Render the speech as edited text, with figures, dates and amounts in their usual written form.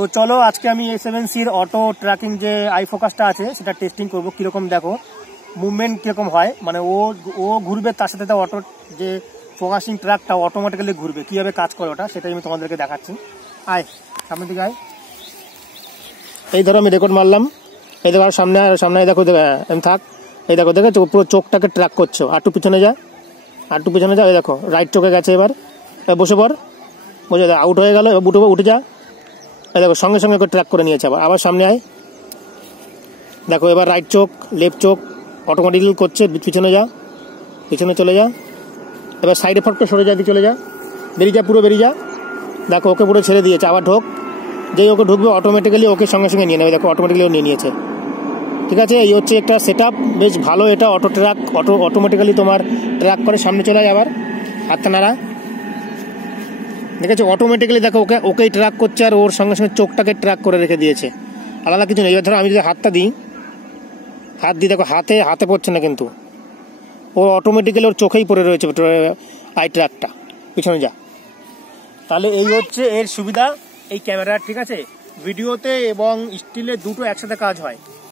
তো চলো আজকে আমি A7Cর অটো ট্র্যাকিং যে আই ফোকাসটা আছে সেটা টেস্টিং করব কিরকম দেখো মুভমেন্ট কিরকম হয়, মানে ও ঘুরবে তার সাথে অটো যে ফোকাসিং ট্র্যাকটা অটোমেটিক্যালি ঘুরবে, কিভাবে কাজ করে ওটা সেটাই আমি তোমাদেরকে দেখাচ্ছি। আয় সামনে দিকে আয়। এই ধরো আমি রেকর্ড মারলাম, এই দেখো সামনে সামনে দেখো এম থাক, এই দেখো দেখে পুরো চোখটাকে ট্র্যাক করছো। আর একটু পিছনে যা, আর একটু পিছনে যা, এই দেখো রাইট চোখে গেছে। এবার বসে পড়, বুঝে আউট হয়ে গেল। এবার উঠে যা, এই দেখো সঙ্গে সঙ্গে ট্র্যাক করে নিয়েছে। আবার সামনে আয়, দেখো এবার রাইট চোখ লেফট চোখ অটোমেটিক্যালি করছে। পিছনে যা, পিছনে চলে যা, এবার সাইডে ফটকে সরে যা, দিয়ে চলে যা, বেরিয়ে যা, পুরো বেরিয়ে যা। দেখো ওকে পুরো ছেড়ে দিয়েছে। আবার ঢোক, যেই ওকে ঢুকবে অটোমেটিক্যালি ওকে সঙ্গে সঙ্গে নিয়ে নেবে। দেখো অটোমেটিক্যালি ও নিয়ে নিয়েছে। ঠিক আছে, এই হচ্ছে একটা সেট আপ, বেশ ভালো এটা। অটো ট্র্যাক অটোমেটিক্যালি তোমার ট্র্যাক করে। সামনে চলে যায়, আবার হাতটা নাড়া, দেখেছো অটোমেটিক্যালি দেখো ওকেই ট্র্যাক করছে আর ওর সঙ্গে সঙ্গে চোখটাকে ট্র্যাক করে রেখে দিয়েছে, আলাদা কিছু নেই। এবার ধরো আমি যদি হাতটা দিই, হাত দিই, দেখো হাতে পড়ছে না, কিন্তু ও অটোমেটিক্যালি ওর চোখেই পড়ে রয়েছে আই ট্র্যাকটা। পিছনে যা। তাহলে এই হচ্ছে এর সুবিধা এই ক্যামেরার। ঠিক আছে, ভিডিওতে এবং স্টিলে দুটো একসাথে কাজ হয়।